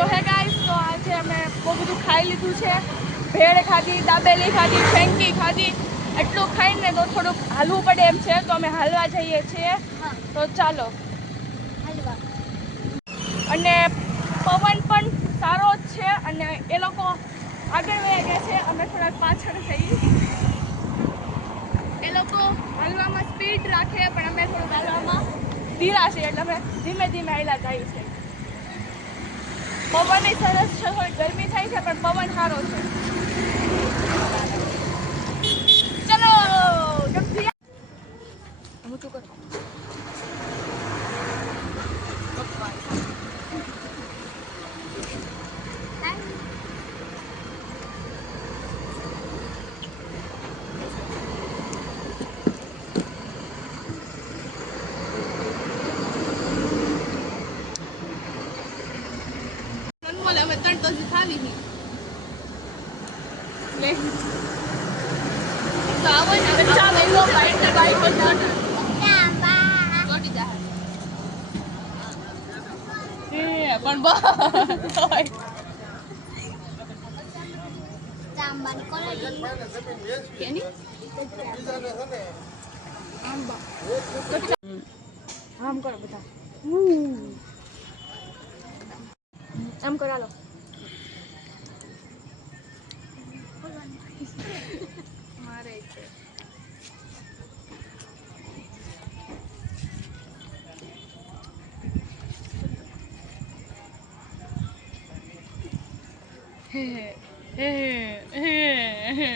તો હે ગાઈસ, તો આજે અમે બહુ બધું ખાઈ લીધું છે. ભેળ ખાધી, દાબેલી ખાધી, ફેંકી ખાધી. એટલું ખાઈને તો થોડુંક હાલવું પડે એમ છે, તો અમે હાલવા જઈએ છીએ. તો ચાલો. અને પવન પણ સારો જ છે અને એ લોકો આગળ વહી ગયા છે, અમે થોડાક પાછળ થઈ. એ લોકો હાલવામાં સ્પીડ રાખે પણ અમે થોડુંક હાલવામાં ધીરા છીએ, એટલે અમે ધીમે ધીમે હાલ્યા જાય છે. પવન સરસ છે, થોડી ગરમી થાય છે પણ પવન સારો છે. ચલો જલ્દી હું શું કરું? હવે 3 તો ખાલી નહીં લે તો આવો ને હવે ચાલો લો બાઈક પર ચોટી જાય પણ બસ ચાંબાની કોલેજ કેની આમ કરો બધા આમ કરો હાલો મારે છે હે હે હે હે